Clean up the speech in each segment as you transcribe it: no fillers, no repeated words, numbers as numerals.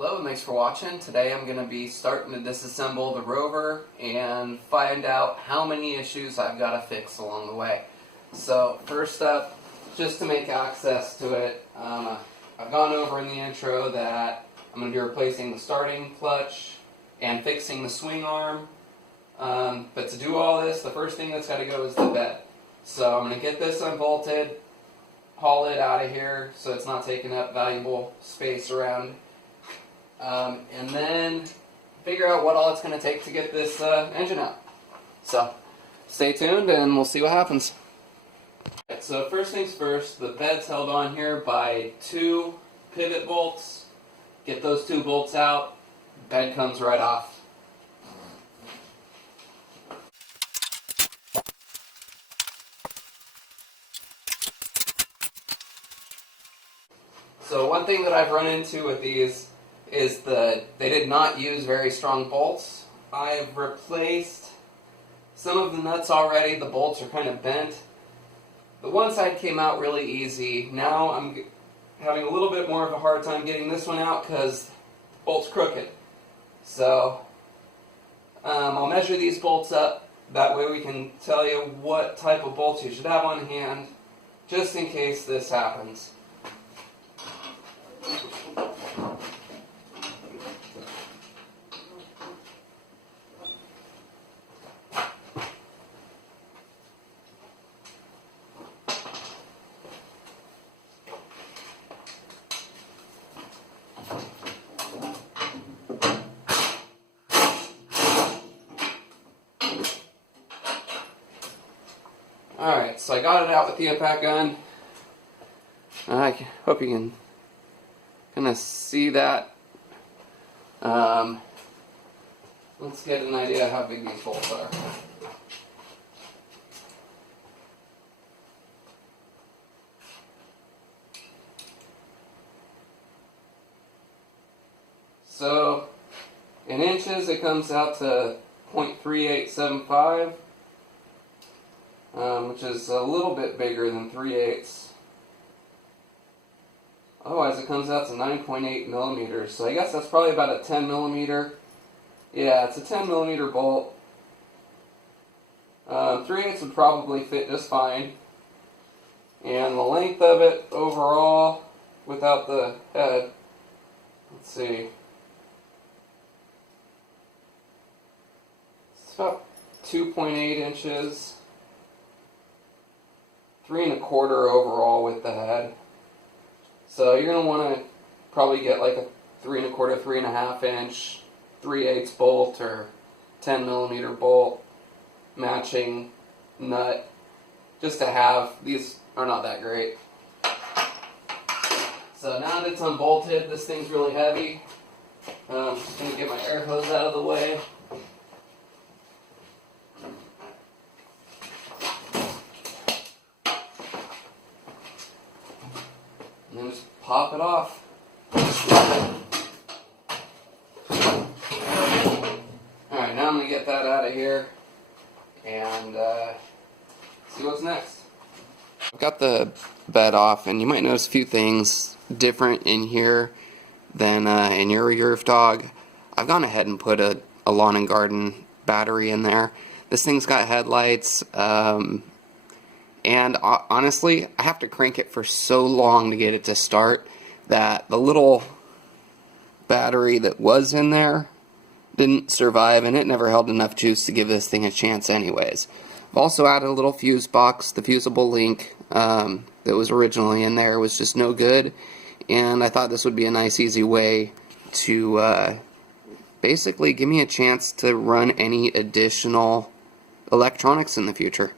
Hello and thanks for watching. Today I'm going to be starting to disassemble the rover and find out how many issues I've got to fix along the way. So first up, just to make access to it, I've gone over in the intro that I'm going to be replacing the starting clutch and fixing the swing arm. But to do all this, the first thing that's got to go is the bed. So I'm going to get this unbolted, haul it out of here so it's not taking up valuable space around. And then figure out what all it's going to take to get this engine out. So stay tuned and we'll see what happens. Right, so first things first, the bed's held on here by 2 pivot bolts. Get those 2 bolts out, bed comes right off. So one thing that I've run into with these is they did not use very strong bolts. I've replaced some of the nuts already. The bolts are kind of bent. The one side came out really easy. Now I'm having a little bit more of a hard time getting this one out because the bolt's crooked. So I'll measure these bolts up. That way we can tell you what type of bolts you should have on hand just in case this happens. Alright, so I got it out with the impact gun. I hope you can kind of see that. Let's get an idea of how big these bolts are. So, in inches it comes out to 0.3875. Which is a little bit bigger than 3/8. Otherwise, it comes out to 9.8 millimeters. So I guess that's probably about a 10 millimeter. Yeah, it's a 10 millimeter bolt. 3/8 would probably fit just fine. And the length of it overall, without the head, let's see. It's about 2.8 inches. 3 1/4 overall with the head. So you're going to want to probably get like a 3 1/4, 3 1/2 inch, 3/8 bolt or 10 millimeter bolt, matching nut, just to have. These are not that great. So now that it's unbolted, this thing's really heavy. I'm just going to get my air hose out of the way. And then just pop it off. Alright, now I'm going to get that out of here and see what's next. I've got the bed off, and you might notice a few things different in here than in your Yerf dog. I've gone ahead and put a lawn and garden battery in there. This thing's got headlights. And honestly, I have to crank it for so long to get it to start that the little battery that was in there didn't survive, and it never held enough juice to give this thing a chance anyways. I've also added a little fuse box. The fusible link that was originally in there was just no good, and I thought this would be a nice easy way to basically give me a chance to run any additional electronics in the future.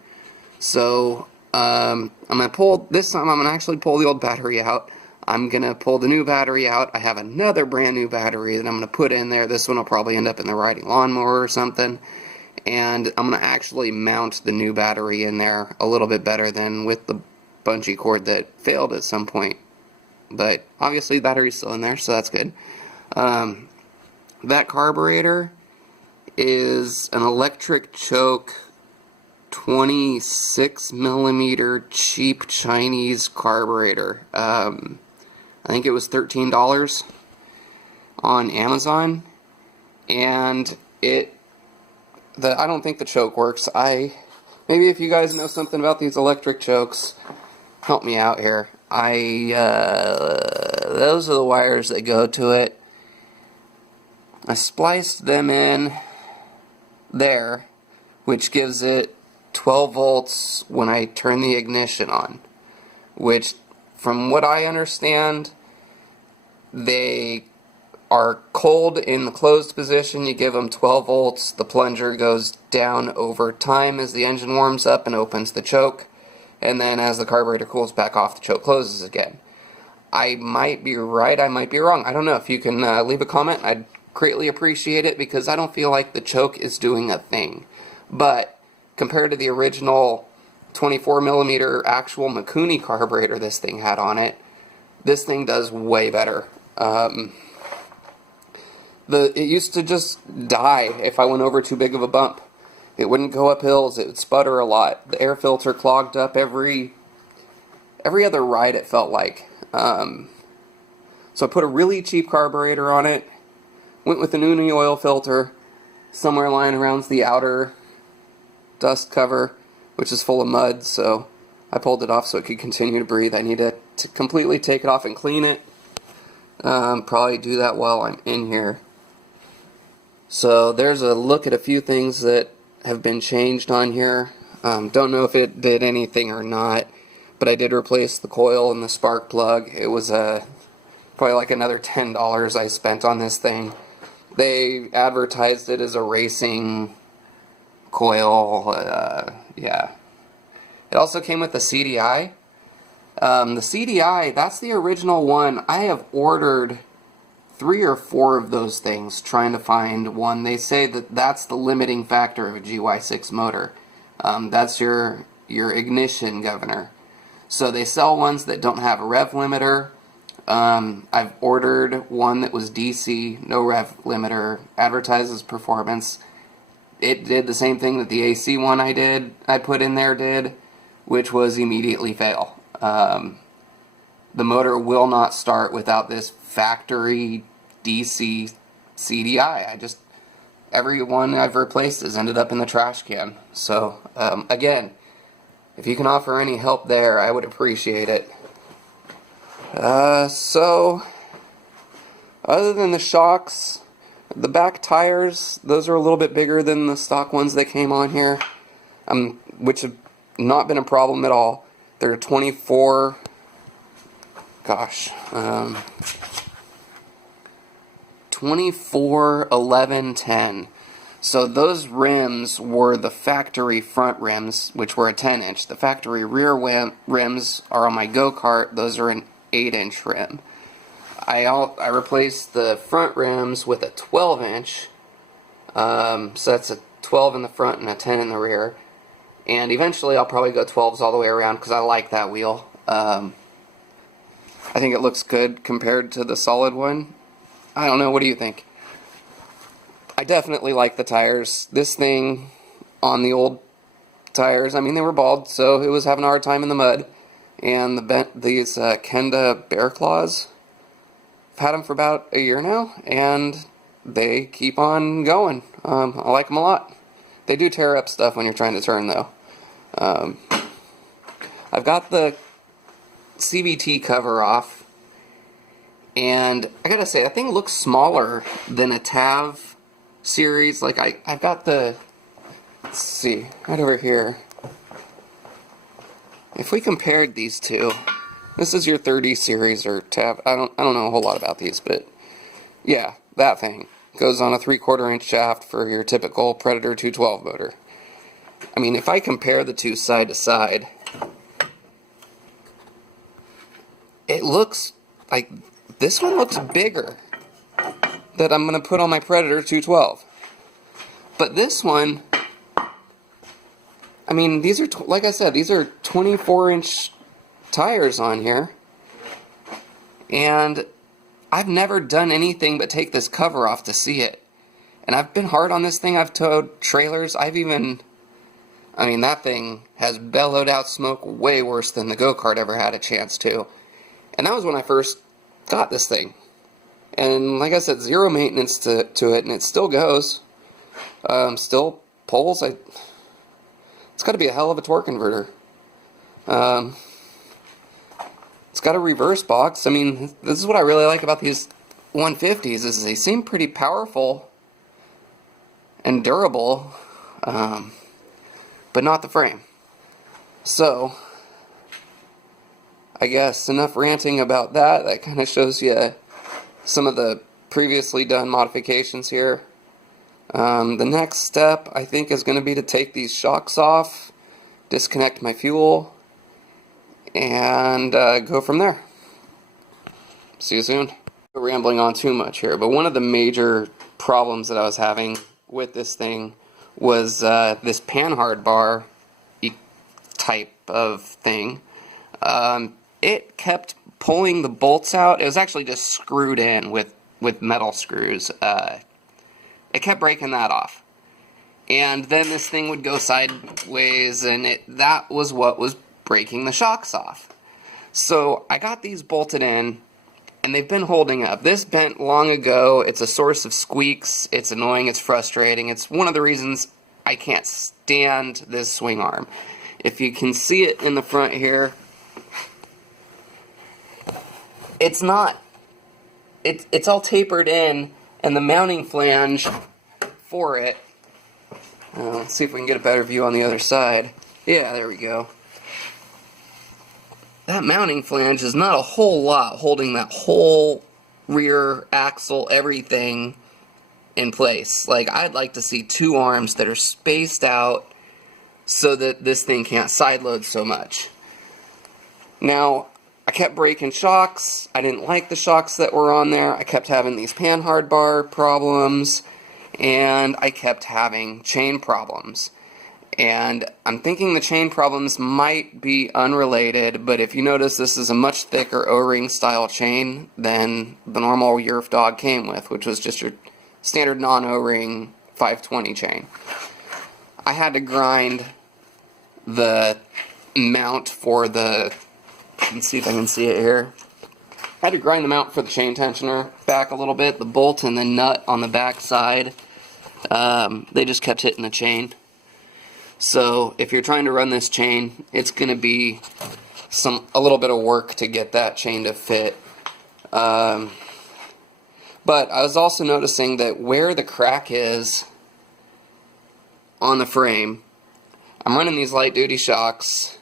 So I'm going to pull, this time I'm going to actually pull the old battery out. I'm going to pull the new battery out. I have another brand new battery that I'm going to put in there. This one will probably end up in the riding lawnmower or something. And I'm going to actually mount the new battery in there a little bit better than with the bungee cord that failed at some point. But obviously the battery's still in there, so that's good. That carburetor is an electric choke 26 millimeter cheap Chinese carburetor. I think it was $13. on Amazon, and I don't think the choke works. Maybe if you guys know something about these electric chokes, help me out here. Those are the wires that go to it. I spliced them in there, which gives it 12 volts when I turn the ignition on, which, from what I understand, they are cold in the closed position. You give them 12 volts, the plunger goes down over time as the engine warms up and opens the choke, and then as the carburetor cools back off, the choke closes again. I might be right, I might be wrong. I don't know. If you can leave a comment, I'd greatly appreciate it, because I don't feel like the choke is doing a thing. But compared to the original 24mm actual Mikuni carburetor this thing had on it, this thing does way better. It used to just die if I went over too big of a bump. It wouldn't go up hills, it would sputter a lot. The air filter clogged up every other ride, it felt like. So I put a really cheap carburetor on it, went with an Uni oil filter, somewhere lying around the outer dust cover, which is full of mud, so I pulled it off so it could continue to breathe. I need to completely take it off and clean it. Probably do that while I'm in here. So there's a look at a few things that have been changed on here. Don't know if it did anything or not, but I did replace the coil and the spark plug. It was probably like another $10 I spent on this thing. They advertised it as a racing coil. Yeah. It also came with the CDI. The CDI, that's the original one. I have ordered 3 or 4 of those things trying to find one. They say that that's the limiting factor of a GY6 motor. That's your ignition governor. So they sell ones that don't have a rev limiter. I've ordered one that was DC, no rev limiter, advertises performance. It did the same thing that the AC one I put in there did, which was immediately fail. The motor will not start without this factory DC CDI. Every one I've replaced has ended up in the trash can. So, again, if you can offer any help there, I would appreciate it. So, other than the shocks, the back tires, those are a little bit bigger than the stock ones that came on here, which have not been a problem at all. They're 24, 24, 11, 10. So those rims were the factory front rims, which were a 10-inch. The factory rear rims are on my go-kart. Those are an 8-inch rim. I replaced the front rims with a 12-inch. So that's a 12 in the front and a 10 in the rear. And eventually I'll probably go 12s all the way around because I like that wheel. I think it looks good compared to the solid one. I don't know, what do you think? I definitely like the tires. This thing on the old tires, I mean, they were bald, so it was having a hard time in the mud. And these Kenda Bear Claws, I've had them for about a year now, and they keep on going. I like them a lot. They do tear up stuff when you're trying to turn, though. I've got the CVT cover off, and I gotta say, that thing looks smaller than a TAV series. Like, I've got the, let's see, right over here. If we compared these two, this is your 30 series or TAV. I don't know a whole lot about these, but yeah, that thing goes on a 3/4 inch shaft for your typical Predator 212 motor. I mean, if I compare the two side to side, it looks like this one looks bigger that I'm going to put on my Predator 212. But this one, I mean, these are, like I said, these are 24-inch tires on here. And I've never done anything but take this cover off to see it. And I've been hard on this thing. I've towed trailers. I mean, that thing has bellowed out smoke way worse than the go-kart ever had a chance to. And that was when I first got this thing. And like I said, zero maintenance to it, and it still goes. Still pulls. It's got to be a hell of a torque converter. It's got a reverse box. I mean, this is what I really like about these 150s, is they seem pretty powerful and durable, but not the frame. So, I guess enough ranting about that. That kind of shows you some of the previously done modifications here. The next step, I think, is going to be to take these shocks off, disconnect my fuel, and go from there. See you soon. Rambling on too much here, but one of the major problems that I was having with this thing was this panhard bar type of thing. It kept pulling the bolts out. It was actually just screwed in with metal screws. It kept breaking that off. And then this thing would go sideways, and that was what was breaking the shocks off. So I got these bolted in, and they've been holding up. This bent long ago. It's a source of squeaks. It's annoying. It's frustrating. It's one of the reasons I can't stand this swing arm. If you can see it in the front here, it's not. It's all tapered in, and the mounting flange for it. Let's see if we can get a better view on the other side. Yeah, there we go. That mounting flange is not a whole lot holding that whole rear axle, everything in place. Like, I'd like to see two arms that are spaced out so that this thing can't side load so much. Now, I kept breaking shocks. I didn't like the shocks that were on there. I kept having these panhard bar problems, and I kept having chain problems. And I'm thinking the chain problems might be unrelated, but if you notice, this is a much thicker O-ring style chain than the normal Yerf dog came with, which was just your standard non-O-ring 520 chain. I had to grind the mount for the, let's see if I can see it here. I had to grind the mount for the chain tensioner back a little bit. The bolt and the nut on the back side, they just kept hitting the chain. So if you're trying to run this chain, it's going to be a little bit of work to get that chain to fit. But I was also noticing that where the crack is on the frame, I'm running these light duty shocks.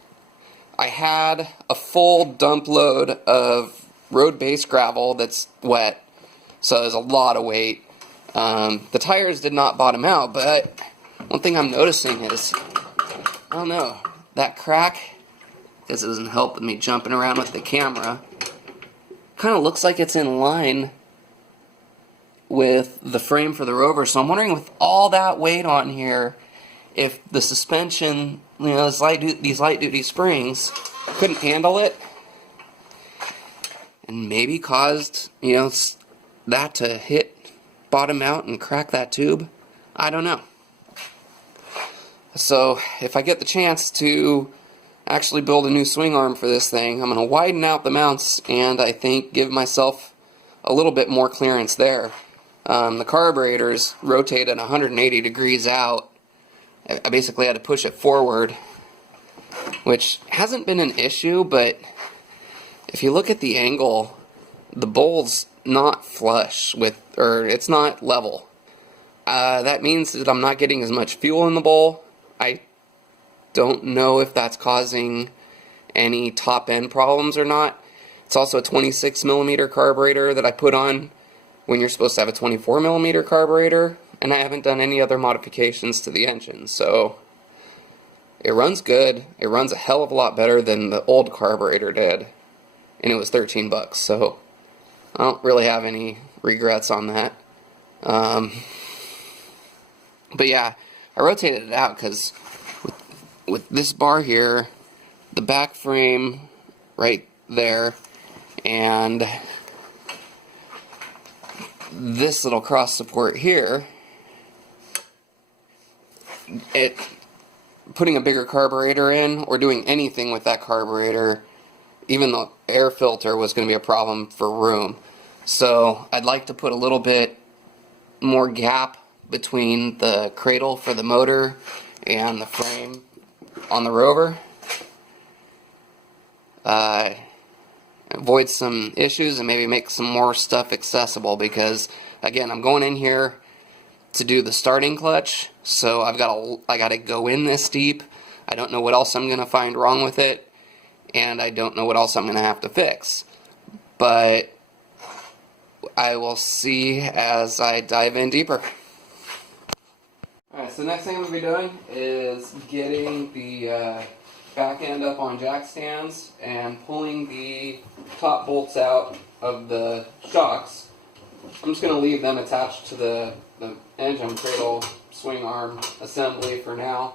I had a full dump load of road base gravel that's wet, so there's a lot of weight. The tires did not bottom out, but one thing I'm noticing is, I don't know, that crack, this doesn't help with me jumping around with the camera, kind of looks like it's in line with the frame for the rover. So I'm wondering, with all that weight on here, if the suspension, you know, these light duty springs couldn't handle it, and maybe caused, you know, that to hit bottom out and crack that tube. I don't know. So if I get the chance to actually build a new swing arm for this thing, I'm going to widen out the mounts and I think give myself a little bit more clearance there. The carburetor's rotated 180 degrees out. I basically had to push it forward, which hasn't been an issue, but if you look at the angle, the bowl's not flush with, or it's not level. That means that I'm not getting as much fuel in the bowl. I don't know if that's causing any top end problems or not. It's also a 26mm carburetor that I put on when you're supposed to have a 24mm carburetor, and I haven't done any other modifications to the engine, so it runs good. It runs a hell of a lot better than the old carburetor did, and it was 13 bucks, so I don't really have any regrets on that. But yeah, I rotated it out because with this bar here, the back frame right there, and this little cross support here, putting a bigger carburetor in or doing anything with that carburetor, even the air filter, was going to be a problem for room. So I'd like to put a little bit more gap between the cradle for the motor and the frame on the rover. Avoid some issues and maybe make some more stuff accessible, because again, I'm going in here to do the starting clutch, so I got to go in this deep. I don't know what else I'm going to find wrong with it, and I don't know what else I'm going to have to fix. But I will see as I dive in deeper. Alright, so the next thing I'm going to be doing is getting the back end up on jack stands and pulling the top bolts out of the shocks. I'm just going to leave them attached to the engine cradle swing arm assembly for now.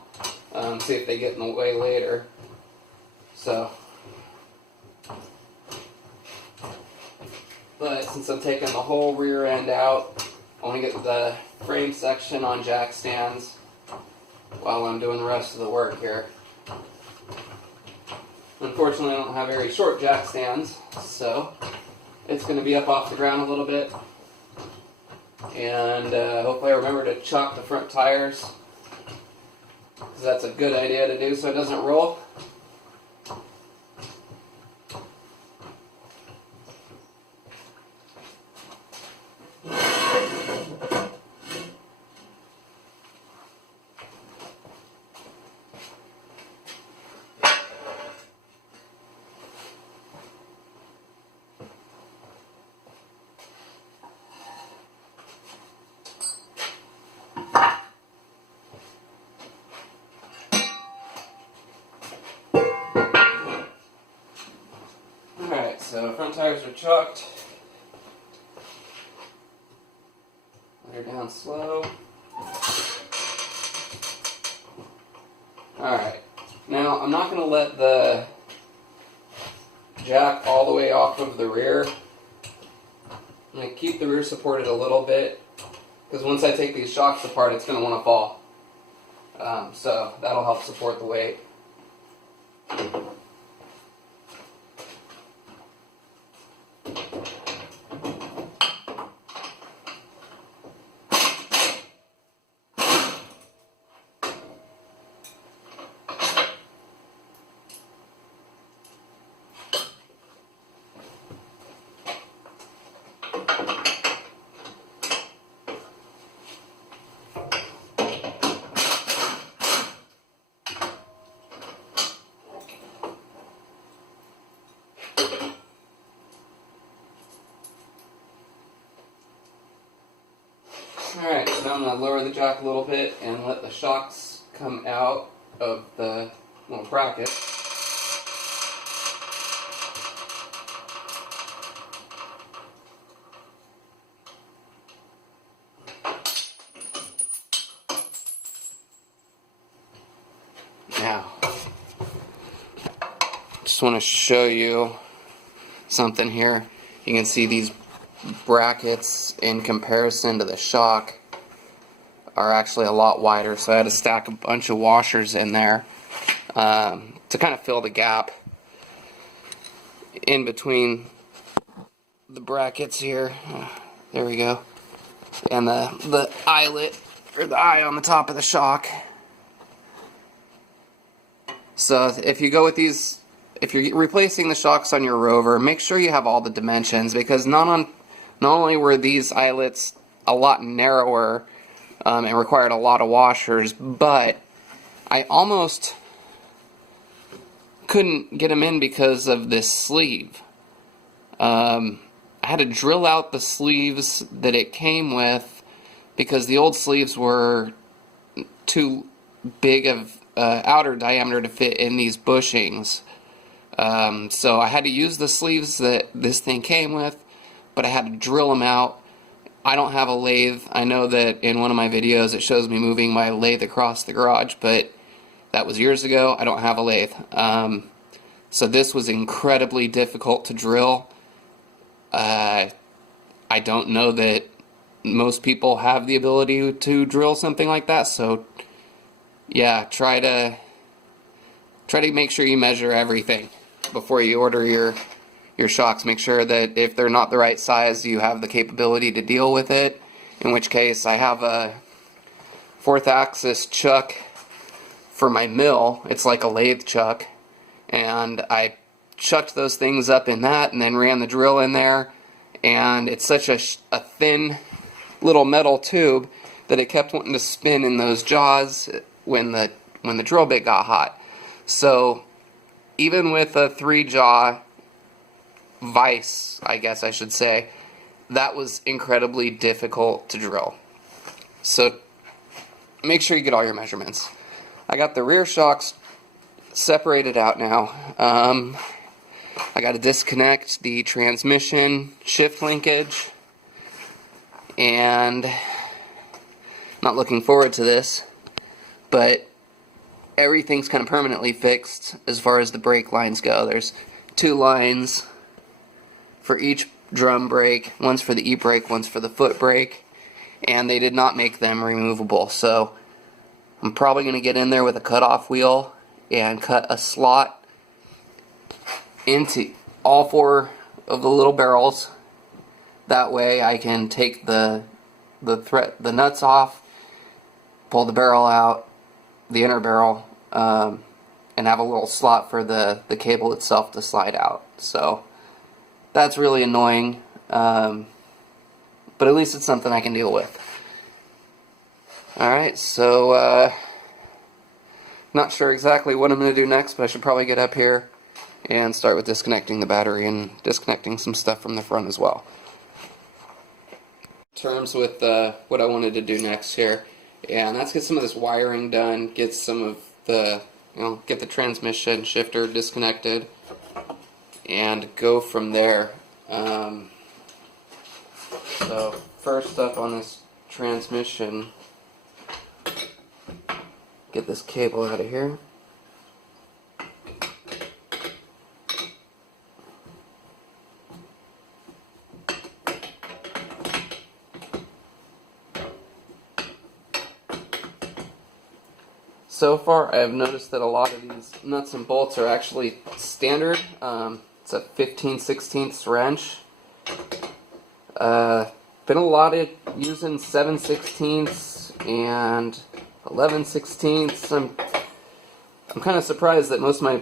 See if they get in the way later. So, but since I'm taking the whole rear end out, I want to get the frame section on jack stands while I'm doing the rest of the work here. Unfortunately, I don't have very short jack stands, so it's going to be up off the ground a little bit. And hopefully I remember to chock the front tires, because that's a good idea to do so it doesn't roll. Alright, so front tires are chocked. Let her down slow. Alright, now I'm not going to let the jack all the way off of the rear. I'm going to keep the rear supported a little bit, because once I take these shocks apart, it's going to want to fall. So that'll help support the weight. Alright, so now I'm going to lower the jack a little bit and let the shocks come out of the little bracket. Now, just want to show you something here. You can see these brackets in comparison to the shock are actually a lot wider, so I had to stack a bunch of washers in there to kind of fill the gap in between the brackets here. There we go. And the eyelet, or the eye on the top of the shock. So if you go with these, if you're replacing the shocks on your rover, make sure you have all the dimensions, because not only were these eyelets a lot narrower and required a lot of washers, but I almost couldn't get them in because of this sleeve. I had to drill out the sleeves that it came with, because the old sleeves were too big of outer diameter to fit in these bushings. So I had to use the sleeves that this thing came with, but I had to drill them out. I don't have a lathe. I know that in one of my videos it shows me moving my lathe across the garage, but that was years ago. I don't have a lathe. So this was incredibly difficult to drill. I don't know that most people have the ability to drill something like that, so yeah, try to make sure you measure everything before you order your your shocks. Make sure that if they're not the right size, you have the capability to deal with it. In which case, I have a 4th axis chuck for my mill. It's like a lathe chuck, and I chucked those things up in that and then ran the drill in there, and it's such a thin little metal tube that it kept wanting to spin in those jaws when the drill bit got hot. So even with a 3-jaw vise, I guess I should say, that was incredibly difficult to drill. So make sure you get all your measurements. I got the rear shocks separated out now. I got to disconnect the transmission shift linkage, and not looking forward to this, but everything's kind of permanently fixed as far as the brake lines go. There's 2 lines for each drum brake. One's for the e-brake, one's for the foot brake, and they did not make them removable. So I'm probably going to get in there with a cutoff wheel and cut a slot into all 4 of the little barrels. That way I can take the nuts off, pull the barrel out, the inner barrel, and have a little slot for the cable itself to slide out. So that's really annoying, but at least it's something I can deal with. Alright, so not sure exactly what I'm going to do next, but I should probably get up here and start with disconnecting the battery and disconnecting some stuff from the front as well. In terms with what I wanted to do next here, and that's get some of this wiring done, get some of the, get the transmission shifter disconnected, and go from there. So first up on this transmission, get this cable out of here. So far, I've noticed that a lot of these nuts and bolts are actually standard. It's a 15/16 wrench. Been a lot of using 7/16 and 11/16. I'm kind of surprised that most of my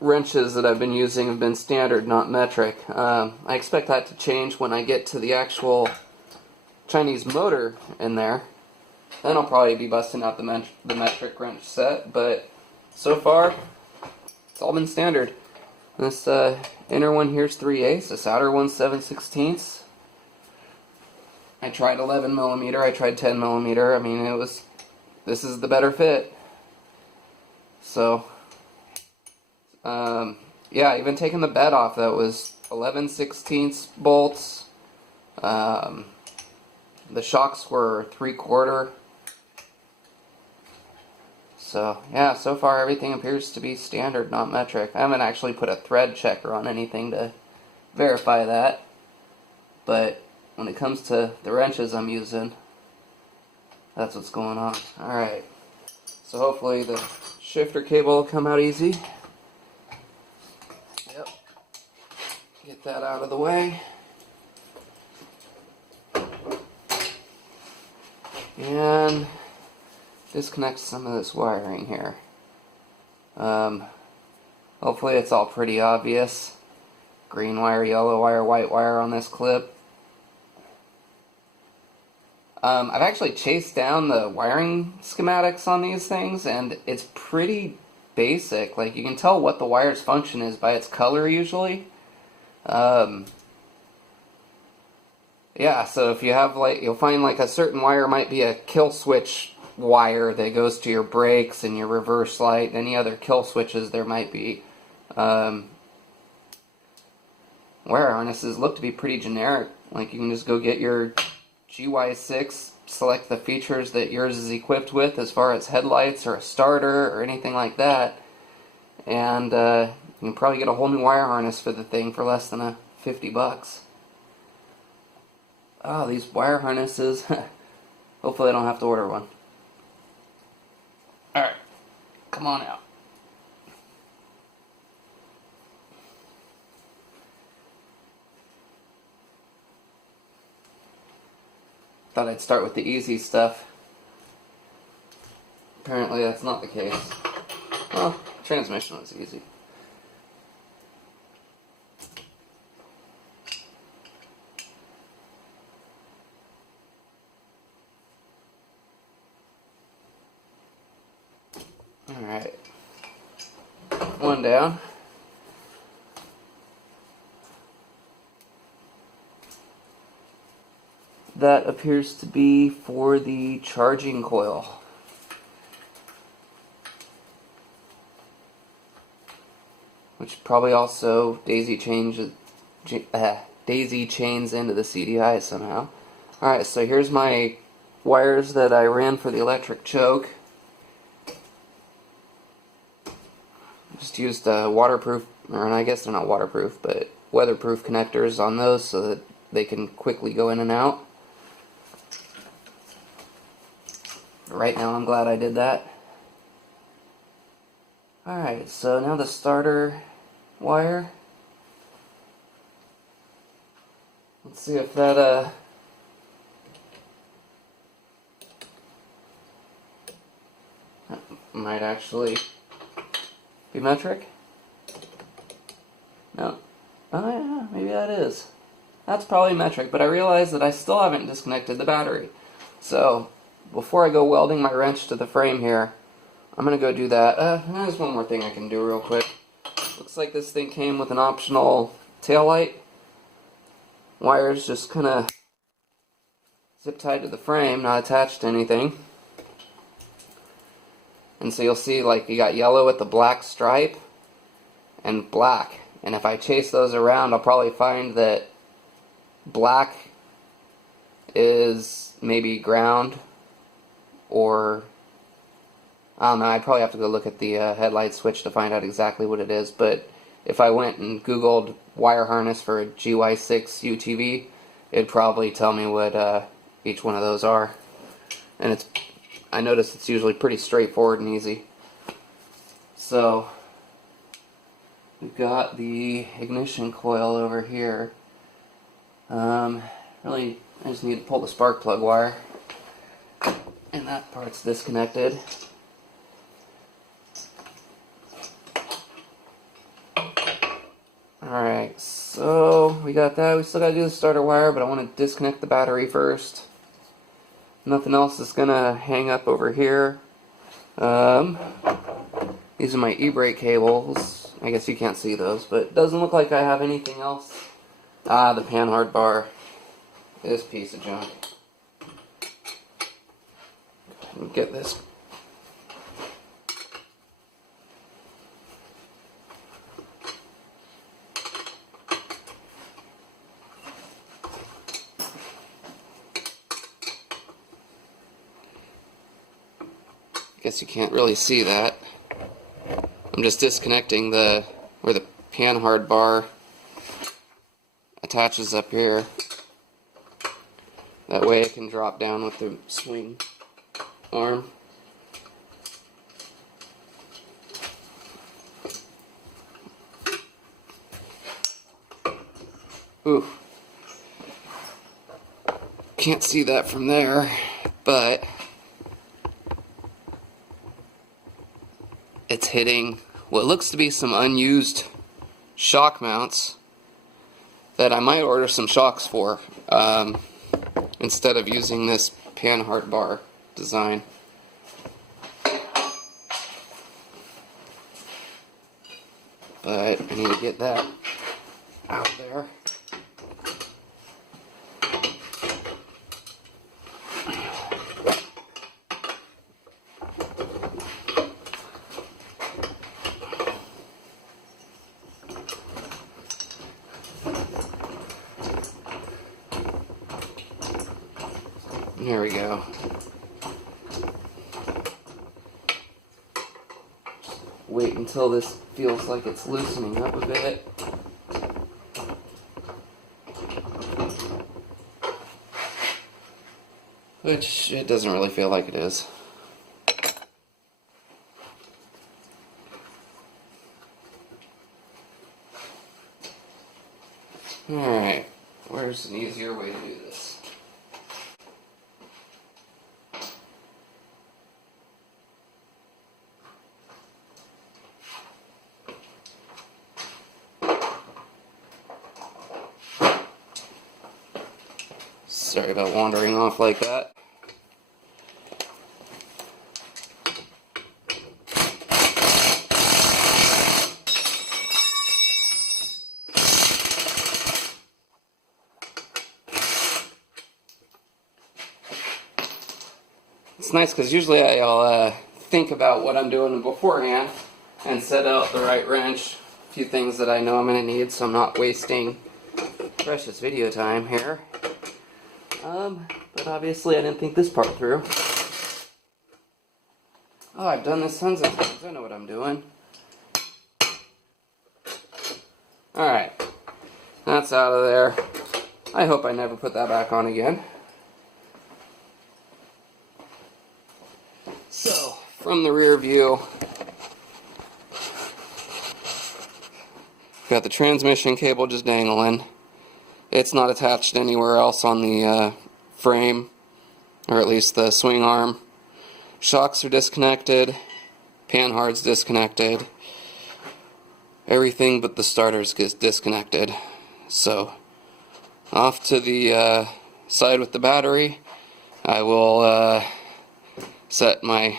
wrenches that I've been using have been standard, not metric. I expect that to change when I get to the actual Chinese motor in there. Then I'll probably be busting out the metric wrench set, but so far it's all been standard. This inner one here's 3/8, this outer one's 7/16. I tried 11mm, I tried 10mm. I mean, this is the better fit. So yeah, even taking the bed off, that was 11/16 bolts. The shocks were 3/4. So yeah, so far everything appears to be standard, not metric. I haven't actually put a thread checker on anything to verify that, but when it comes to the wrenches I'm using, that's what's going on. Alright, so hopefully the shifter cable will come out easy. Yep, get that out of the way. And disconnect some of this wiring here. Hopefully it's all pretty obvious. Green wire, yellow wire, white wire on this clip. I've actually chased down the wiring schematics on these things, and it's pretty basic. Like, you can tell what the wire's function is by its color usually. Yeah, so if you have, like, you'll find like a certain wire might be a kill switch wire that goes to your brakes and your reverse light, any other kill switches there might be. Wire harnesses look to be pretty generic. Like, you can just go get your GY6, select the features that yours is equipped with as far as headlights or a starter or anything like that, and you can probably get a whole new wire harness for the thing for less than $50. Oh, these wire harnesses. Hopefully I don't have to order one. Alright, come on out. Thought I'd start with the easy stuff. Apparently that's not the case. Well, transmission was easy. Alright. One down. That appears to be for the charging coil. Which probably also daisy chains into the CDI somehow. Alright, so here's my wires that I ran for the electric choke. Just used waterproof, or I guess they're not waterproof, but weatherproof connectors on those so that they can quickly go in and out. Right now I'm glad I did that. Alright, so now the starter wire. Let's see if that might actually be metric. No. Oh yeah, maybe that is. That's probably metric, but I realize that I still haven't disconnected the battery. So, before I go welding my wrench to the frame here, I'm going to go do that. There's one more thing I can do real quick. Looks like this thing came with an optional taillight. Wires just kind of zip tied to the frame, not attached to anything. And so you'll see like you got yellow with the black stripe and black. And if I chase those around, I'll probably find that black is maybe ground, or I don't know, I'd probably have to go look at the headlight switch to find out exactly what it is. But if I went and Googled wire harness for a GY6 UTV, it'd probably tell me what each one of those are. And I notice it's usually pretty straightforward and easy. So, we've got the ignition coil over here. Really, I just need to pull the spark plug wire. And that part's disconnected. Alright, so we got that. We still got to do the starter wire, but I want to disconnect the battery first. Nothing else is going to hang up over here. These are my e-brake cables. I guess you can't see those, but it doesn't look like I have anything else. The panhard bar. This piece of junk. Get this. Guess you can't really see that. I'm just disconnecting where the panhard bar attaches up here. That way it can drop down with the swing arm. Ooh. Can't see that from there, but it's hitting what looks to be some unused shock mounts that I might order some shocks for instead of using this panhard bar design. But I need to get that out there. There we go. Wait until this feels like it's loosening up a bit. Which it doesn't really feel like it is. Alright, where's an easier way to do this? Sorry about wandering off like that. It's nice because usually I'll think about what I'm doing beforehand and set out the right wrench, a few things that I know I'm going to need so I'm not wasting precious video time here. But obviously I didn't think this part through. Oh, I've done this tons of times. I know what I'm doing. Alright, that's out of there. I hope I never put that back on again. So, from the rear view, got the transmission cable just dangling. It's not attached anywhere else on the frame, or at least the swing arm. Shocks are disconnected, panhard's disconnected, everything but the starters gets disconnected. So, off to the side with the battery, I will set my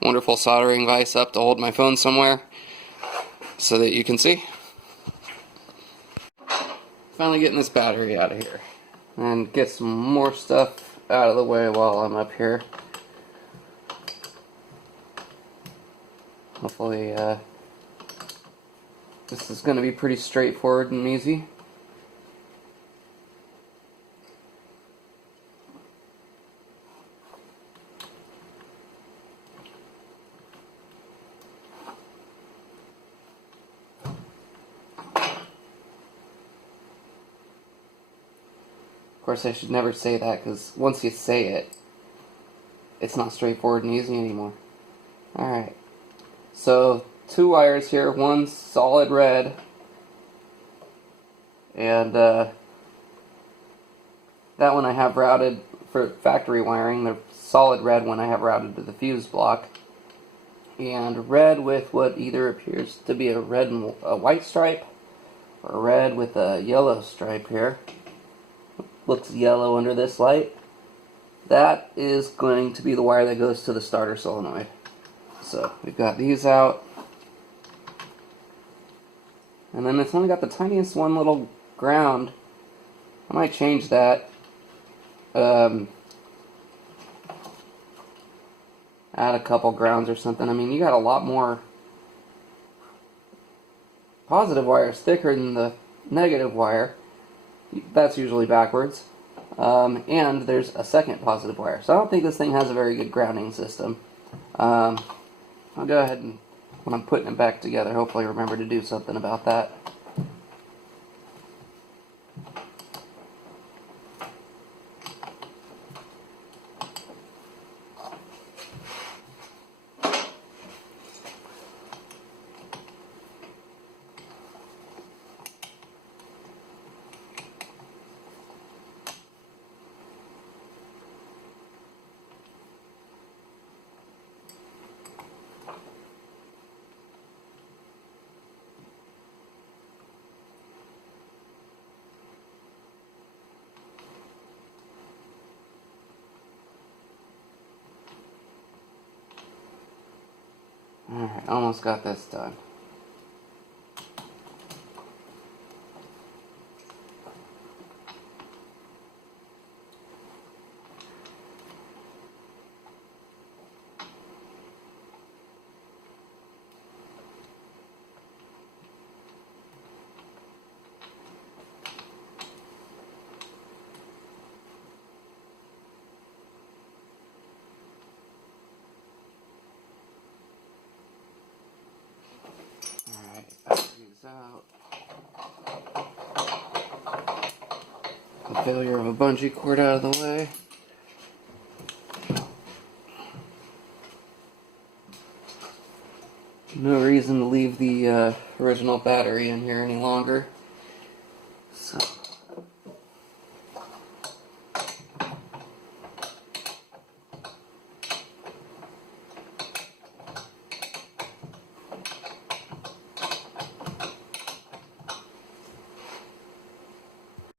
wonderful soldering vise up to hold my phone somewhere so that you can see. Finally getting this battery out of here and get some more stuff out of the way while I'm up here. Hopefully this is going to be pretty straightforward and easy. Of course, I should never say that, because once you say it, it's not straightforward and easy anymore. Alright, so 2 wires here, one solid red, and that one I have routed for factory wiring, the solid red one I have routed to the fuse block, and red with what either appears to be a red and a white stripe, or red with a yellow stripe here. Looks yellow under this light. That is going to be the wire that goes to the starter solenoid. So we've got these out, and then it's only got the tiniest one little ground. I might change that. Add a couple grounds or something. I mean, you got a lot more positive wires thicker than the negative wire. That's usually backwards. And there's a second positive wire. So I don't think this thing has a very good grounding system. I'll go ahead and, when I'm putting it back together, hopefully remember to do something about that. Alright, almost got this done. Batteries out. The failure of a bungee cord out of the way. No reason to leave the original battery in here any longer. So.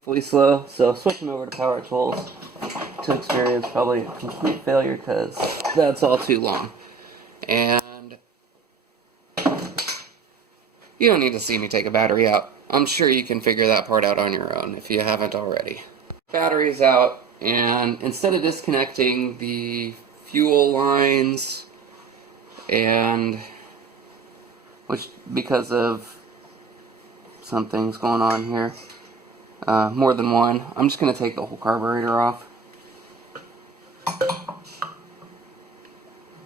Fully slow, so switching over to power tools. to experience probably a complete failure because that's all too long. And you don't need to see me take a battery out. I'm sure you can figure that part out on your own if you haven't already. Battery's out, and instead of disconnecting the fuel lines, and which because of some things going on here, more than one, I'm just going to take the whole carburetor off.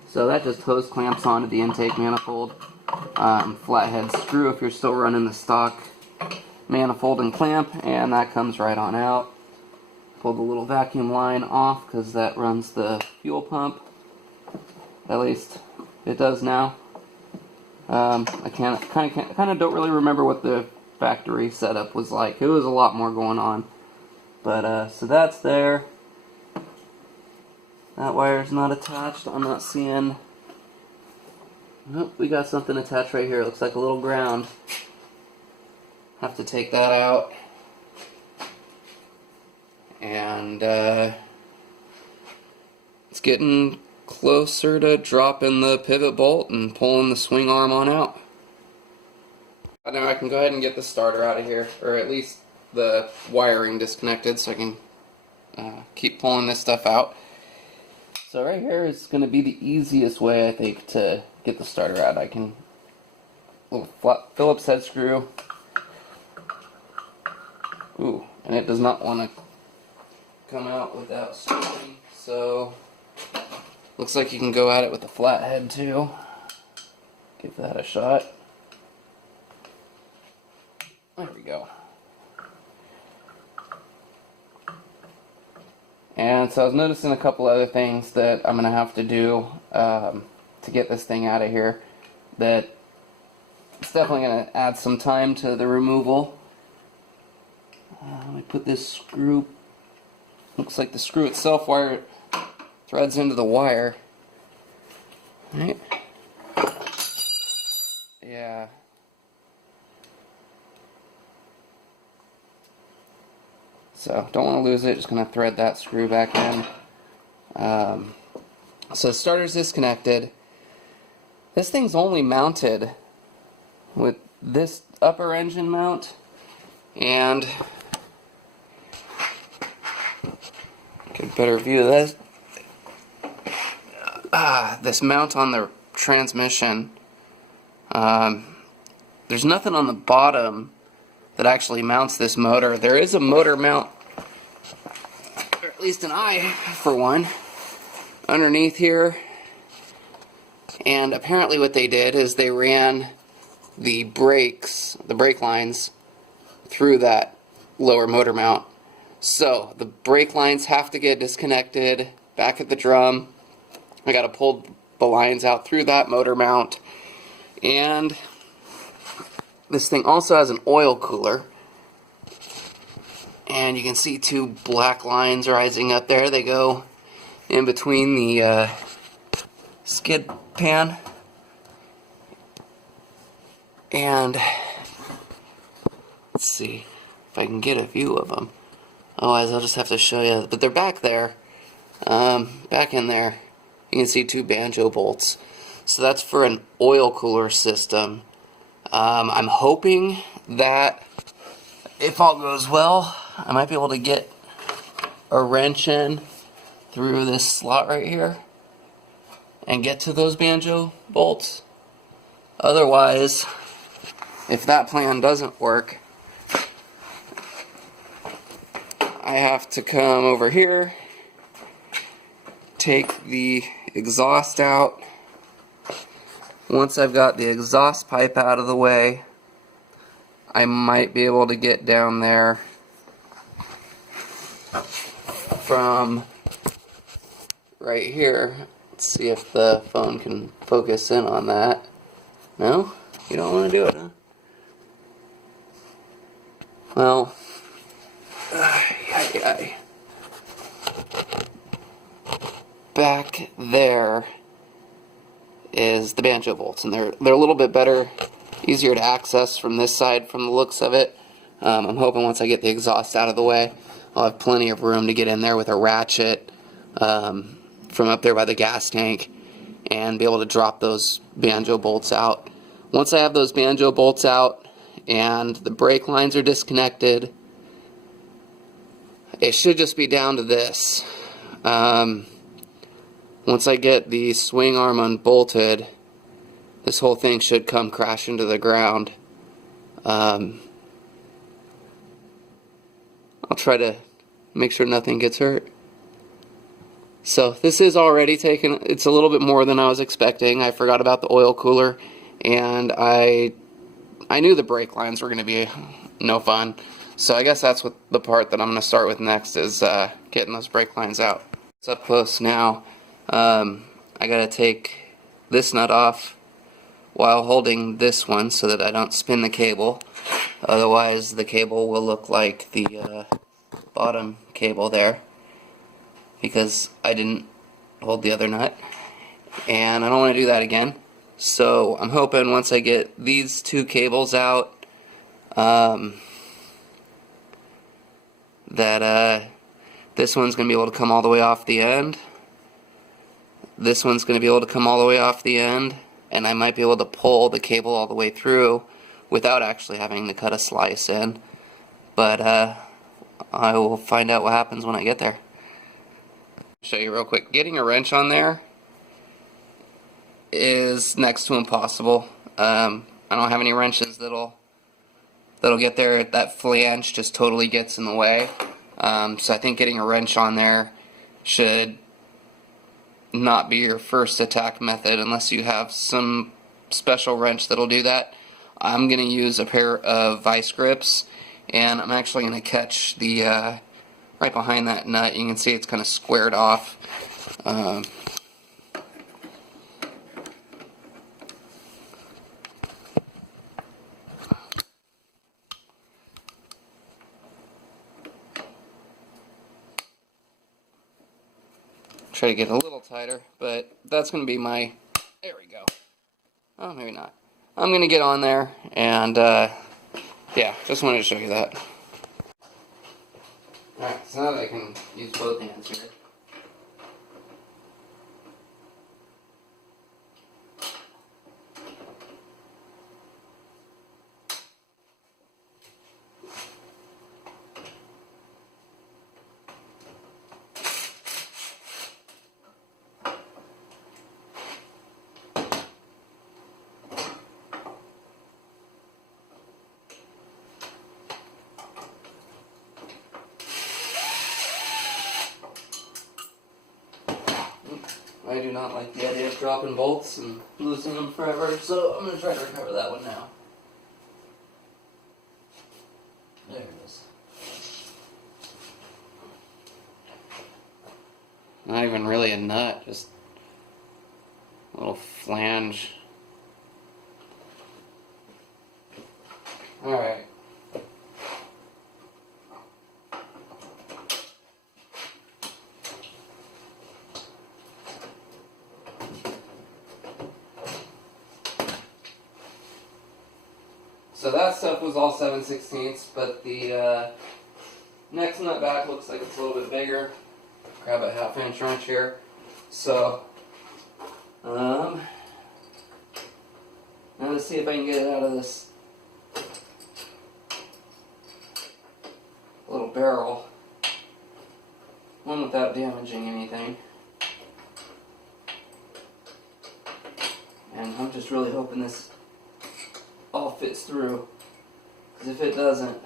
So that just hose clamps onto the intake manifold. Flathead screw if you're still running the stock manifold and clamp, and that comes right on out. Pull the little vacuum line off because that runs the fuel pump. At least it does now. I kind of don't really remember what the factory setup was like. It was a lot more going on. But so that's there. That wire's not attached. I'm not seeing. Nope, we got something attached right here. It looks like a little ground. Have to take that out. And it's getting closer to dropping the pivot bolt and pulling the swing arm on out. Now I can go ahead and get the starter out of here, or at least the wiring disconnected, so I can keep pulling this stuff out. So right here is going to be the easiest way, I think, to get the starter out. I can little Phillips head screw. Ooh, and it does not want to come out without screwing, so looks like you can go at it with a flathead too. Give that a shot. There we go. And so I was noticing a couple other things that I'm going to have to do to get this thing out of here. That it's definitely going to add some time to the removal. Let me put this screw. Looks like the screw itself wire threads into the wire. Right? Yeah. So don't want to lose it. Just going to thread that screw back in. So the starter's disconnected. This thing's only mounted with this upper engine mount and get a better view of this. This mount on the transmission. There's nothing on the bottom that actually mounts this motor. There is a motor mount, or at least an eye for one, underneath here. And apparently what they did is they ran the brake lines through that lower motor mount. So the brake lines have to get disconnected back at the drum. I got to pull the lines out through that motor mount. And this thing also has an oil cooler. And you can see two black lines rising up there. They go in between the skid pan. And let's see if I can get a view of them. Otherwise I'll just have to show you. But they're back there. Back in there. You can see two banjo bolts. So that's for an oil cooler system. I'm hoping that if all goes well, I might be able to get a wrench in through this slot right here and get to those banjo bolts. Otherwise, if that plan doesn't work, I have to come over here, take the exhaust out. Once I've got the exhaust pipe out of the way, I might be able to get down there from right here. Let's see if the phone can focus in on that. No? You don't want to do it, huh? Well, back there is the banjo bolts, and they're a little bit better, easier to access from this side from the looks of it. I'm hoping once I get the exhaust out of the way, I'll have plenty of room to get in there with a ratchet from up there by the gas tank and be able to drop those banjo bolts out. Once I have those banjo bolts out and the brake lines are disconnected, it should just be down to this. Once I get the swing arm unbolted, this whole thing should come crashing to the ground. I'll try to make sure nothing gets hurt. So this is already taken, it's a little bit more than I was expecting. I forgot about the oil cooler, and I knew the brake lines were going to be no fun. So I guess that's what the part that I'm going to start with next is getting those brake lines out. It's up close now. I got to take this nut off while holding this one so that I don't spin the cable. Otherwise the cable will look like the bottom cable there, because I didn't hold the other nut, and I don't want to do that again. So I'm hoping once I get these two cables out that this one's going to be able to come all the way off the end, this one's going to be able to come all the way off the end, and I might be able to pull the cable all the way through without actually having to cut a slice in. But I will find out what happens when I get there. Show you real quick. Getting a wrench on there is next to impossible. I don't have any wrenches that'll get there. That flange just totally gets in the way. So I think getting a wrench on there should not be your first attack method unless you have some special wrench that'll do that. I'm going to use a pair of vice grips, and I'm actually going to catch the right behind that nut. You can see it's kind of squared off. Try to get a little tighter, but that's going to be my, there we go. Oh, maybe not. I'm going to get on there, and yeah, just wanted to show you that. Alright, so now that I can use both hands here. I do not like the idea of dropping bolts and losing them forever, so I'm going to try to recover that one now. There it is. Not even really a nut, just a little flange. Alright. So that stuff was all 7/16, but the next nut back looks like it's a little bit bigger. Grab a 1/2-inch wrench here. So, now let's see if I can get it out of this little barrel. One without damaging anything. And I'm just really hoping this all fits through, because if it doesn't,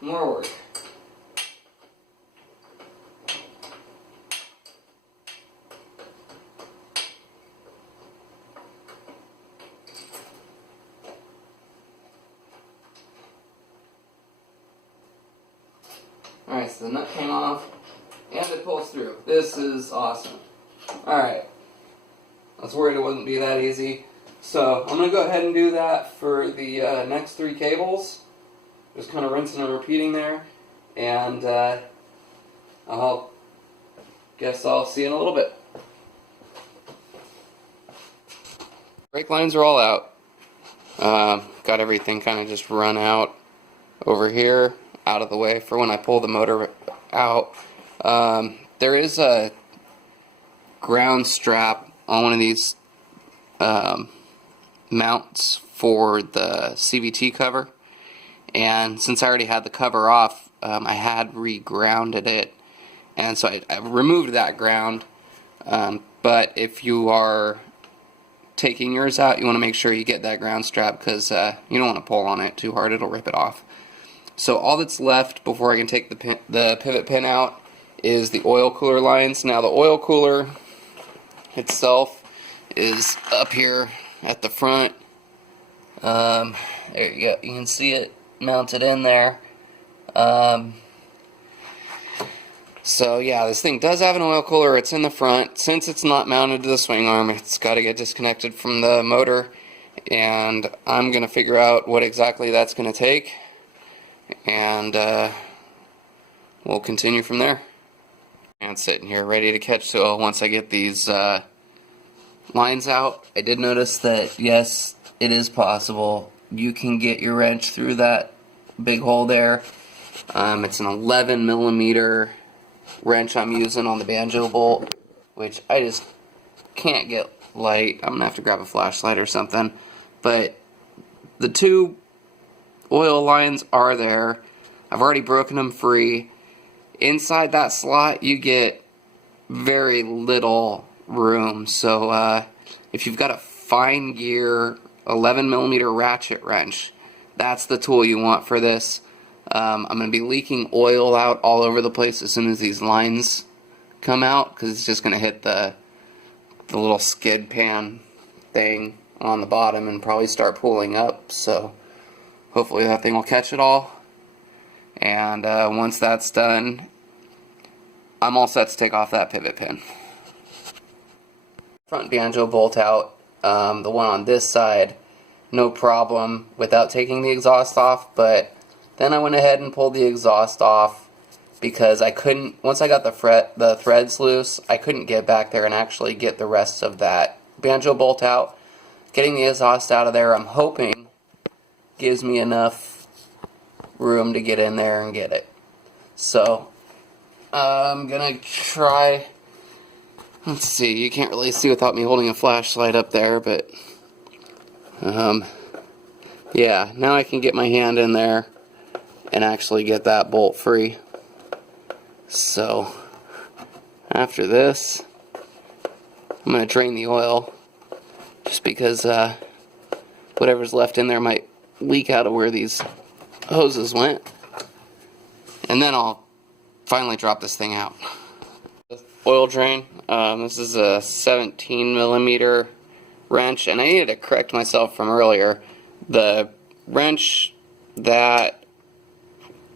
more work. Alright, so the nut came off and it pulls through. This is awesome. Alright, I was worried it wouldn't be that easy. So I'm going to go ahead and do that for the next 3 cables. Just kind of rinsing and repeating there. And I'll see you in a little bit. Brake lines are all out. Got everything kind of just run out over here. out of the way for when I pull the motor out. There is a ground strap on one of these mounts for the CVT cover, and since I already had the cover off, I had re-grounded it, and so I removed that ground. But if you are taking yours out, you want to make sure you get that ground strap, because you don't want to pull on it too hard, it'll rip it off. So all that's left before I can take the pivot pin out is the oil cooler lines. Now the oil cooler itself is up here at the front. There you go, you can see it mounted in there. So yeah, this thing does have an oil cooler. It's in the front. Since it's not mounted to the swing arm, it's got to get disconnected from the motor, and I'm going to figure out what exactly that's going to take, and we'll continue from there. And sitting here ready to catch the oil once I get these lines out. I did notice that, yes, it is possible you can get your wrench through that big hole there. It's an 11mm wrench I'm using on the banjo bolt, which I just can't get light. I'm gonna have to grab a flashlight or something. But the two oil lines are there. I've already broken them free. Inside that slot you get very little room, so if you've got a fine gear 11mm ratchet wrench, that's the tool you want for this. I'm going to be leaking oil out all over the place as soon as these lines come out, because it's just going to hit the little skid pan thing on the bottom and probably start pulling up. So hopefully that thing will catch it all. And once that's done, I'm all set to take off that pivot pin. Front banjo bolt out, the one on this side, no problem without taking the exhaust off, but then I went ahead and pulled the exhaust off because I couldn't, once I got the threads loose, I couldn't get back there and actually get the rest of that banjo bolt out. Getting the exhaust out of there, I'm hoping, gives me enough room to get in there and get it. So, I'm gonna try, let's see, you can't really see without me holding a flashlight up there, but, yeah, now I can get my hand in there and actually get that bolt free. So after this, I'm going to drain the oil, just because whatever's left in there might leak out of where these hoses went, and then I'll finally drop this thing out. Oil drain, this is a 17mm wrench, and I needed to correct myself from earlier. The wrench that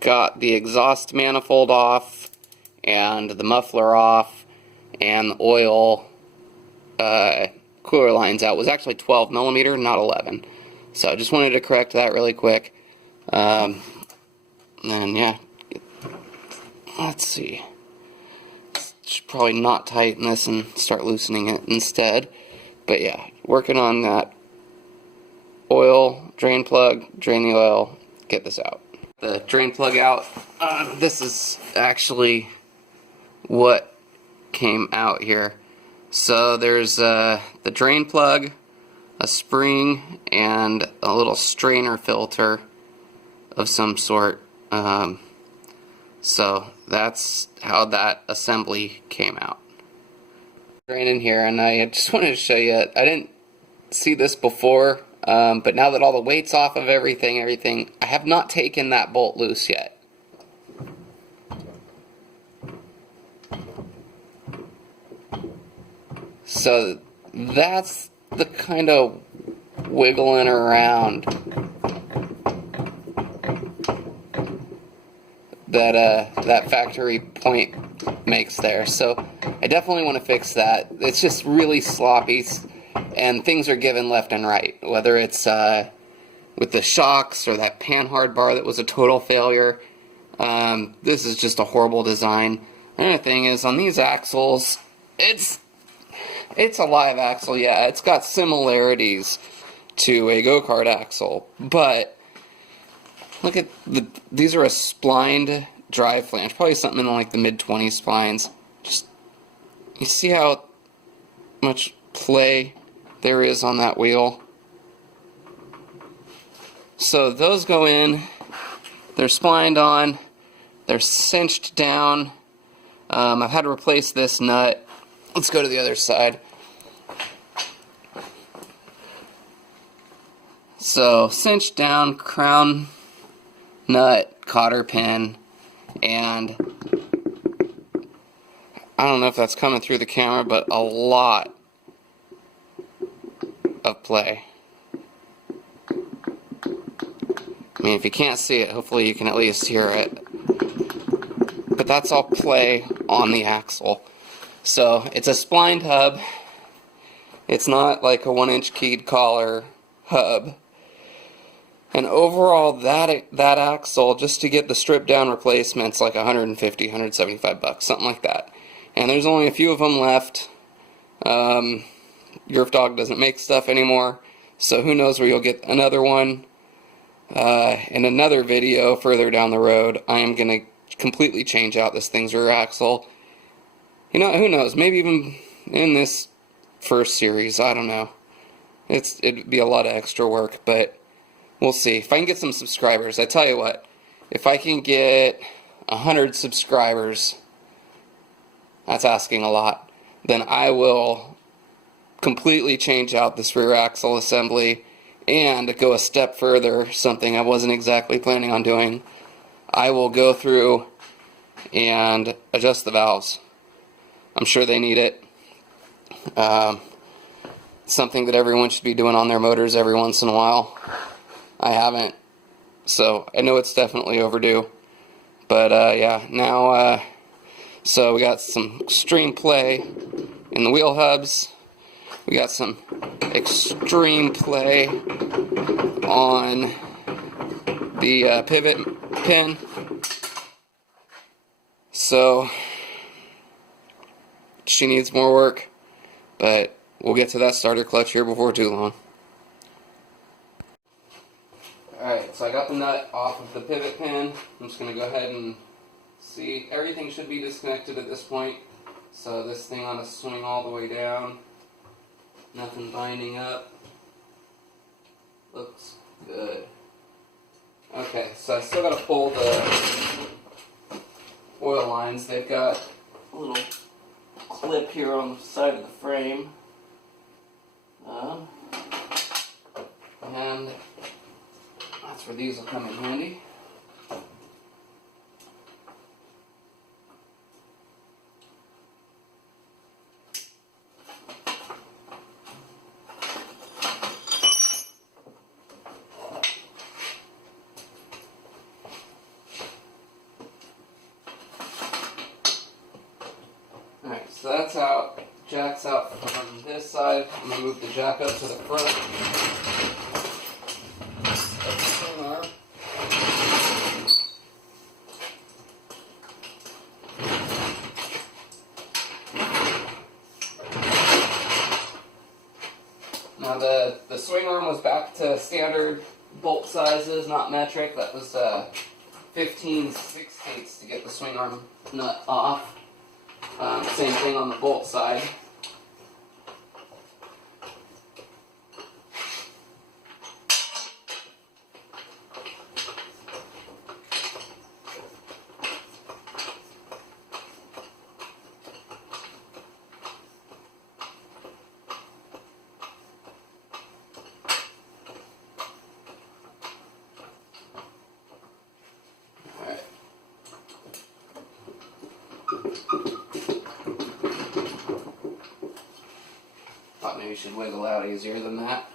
got the exhaust manifold off and the muffler off and the oil cooler lines out was actually 12mm, not 11. So I just wanted to correct that really quick. And yeah, let's see. Should probably not tighten this and start loosening it instead. But yeah, working on that oil drain plug, drain the oil, get this out. The drain plug out. This is actually what came out here. So there's the drain plug, a spring, and a little strainer filter of some sort. So that's how that assembly came out. Drain in here, and I just wanted to show you, I didn't see this before, but now that all the weight's off of everything, I have not taken that bolt loose yet. So that's the kind of wiggling around that factory point makes there. So I definitely want to fix that. It's just really sloppy, and things are given left and right, whether it's with the shocks or that pan-hard bar that was a total failure. This is just a horrible design. Another thing is, on these axles, it's a live axle, yeah, it's got similarities to a go-kart axle, but Look at these are a splined drive flange, probably something in like the mid-20s splines. Just, you see how much play there is on that wheel? So those go in, they're splined on, they're cinched down. I've had to replace this nut. Let's go to the other side. So cinched down, crown nut, cotter pin, and I don't know if that's coming through the camera, but a lot of play. I mean, if you can't see it, hopefully you can at least hear it. But that's all play on the axle. So it's a splined hub. It's not like a 1-inch keyed collar hub. And overall, that axle, just to get the stripped down replacement's like 150, 175 bucks, something like that. And there's only a few of them left. Yerf Dog doesn't make stuff anymore, so who knows where you'll get another one. In another video further down the road, I am going to completely change out this thing's rear axle. You know, who knows, maybe even in this first series, I don't know. It'd be a lot of extra work, but we'll see. If I can get some subscribers, I tell you what, if I can get 100 subscribers, that's asking a lot, then I will completely change out this rear axle assembly and go a step further, something I wasn't exactly planning on doing. I will go through and adjust the valves. I'm sure they need it. Something that everyone should be doing on their motors every once in a while. I haven't, so I know it's definitely overdue. But yeah, now so we got some extreme play in the wheel hubs. We got some extreme play on the pivot pin. So she needs more work, but we'll get to that starter clutch here before too long. Alright, so I got the nut off of the pivot pin. I'm just going to go ahead and see. Everything should be disconnected at this point. So this thing ought to swing all the way down. Nothing binding up. Looks good. Okay, so I still got to pull the oil lines. They've got a little clip here on the side of the frame. And that's where these will come in handy. Alright, so that's out. Jack's out from this side. I'm going to move the jack up to the front. Now the swing arm was back to standard bolt sizes, not metric. That was 15/16 to get the swing arm nut off. Same thing on the bolt side. Thought maybe you should wiggle out easier than that.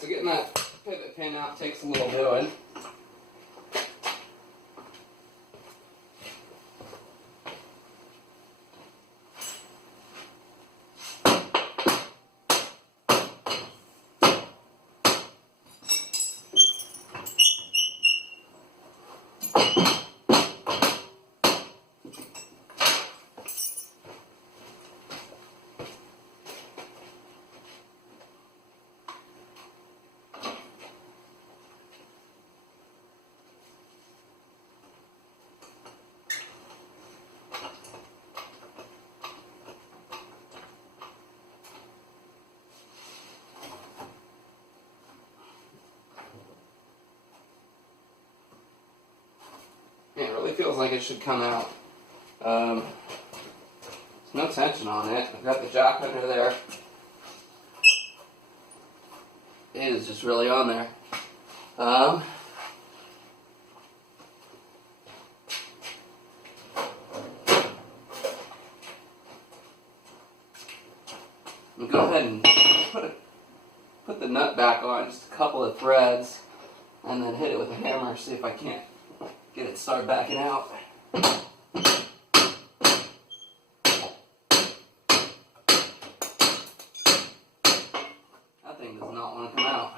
So getting that pivot pin out takes a little doing. Yeah, it really feels like it should come out. There's no tension on it. I've got the jack under there. It is just really on there. I'll go ahead and put the nut back on, just a couple of threads, and then hit it with a hammer, see if I can't get it start backing out. That thing does not want to come out.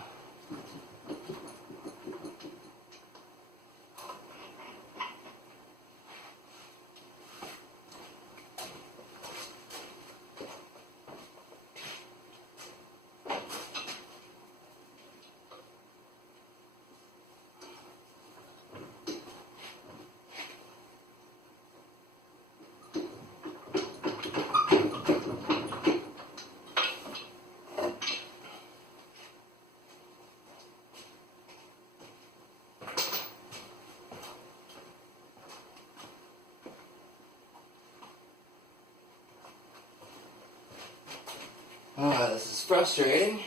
This is frustrating,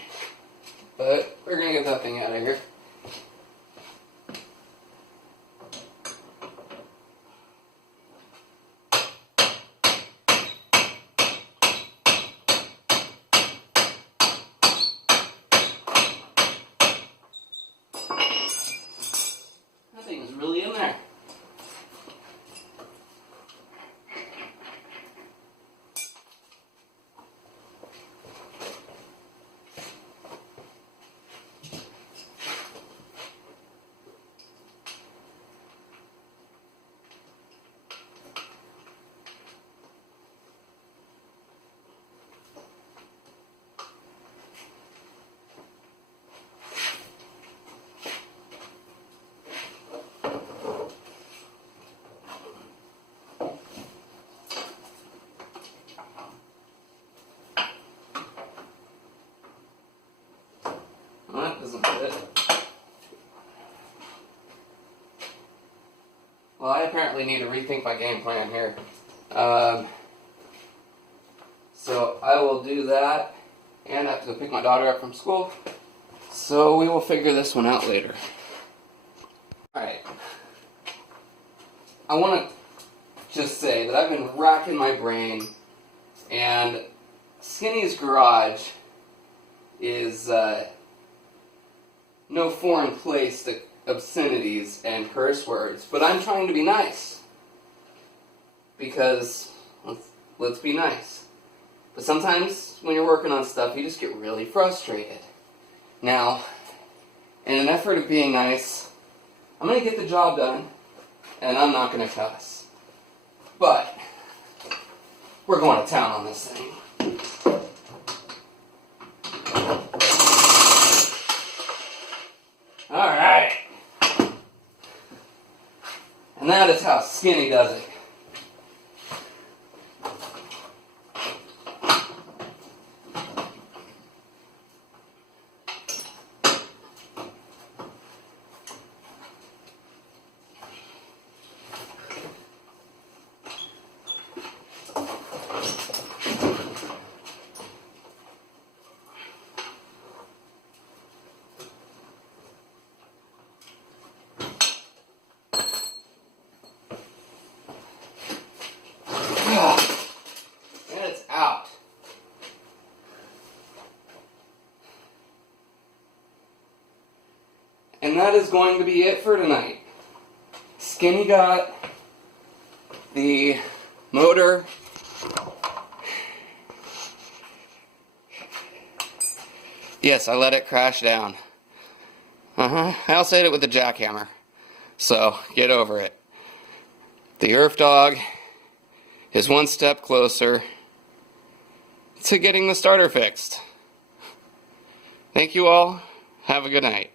but we're going to get that thing out of here. That thing is really in there. That doesn't fit. Well, I apparently need to rethink my game plan here. So I will do that, and I have to go pick my daughter up from school. So we will figure this one out later. Alright. I want to just say that I've been racking my brain, and Skinny's garage is no foreign place to obscenities and curse words, but I'm trying to be nice. Because, let's be nice. But sometimes when you're working on stuff, you just get really frustrated. Now, in an effort of being nice, I'm going to get the job done, and I'm not going to cuss. But, we're going to town on this thing. Alright. And that is how Skinny does it. And it's out. And that is going to be it for tonight. Skinny got the motor yes, I let it crash down. I also hit it with the jackhammer. So, get over it. The Yerf dog is one step closer to getting the starter fixed. Thank you all. Have a good night.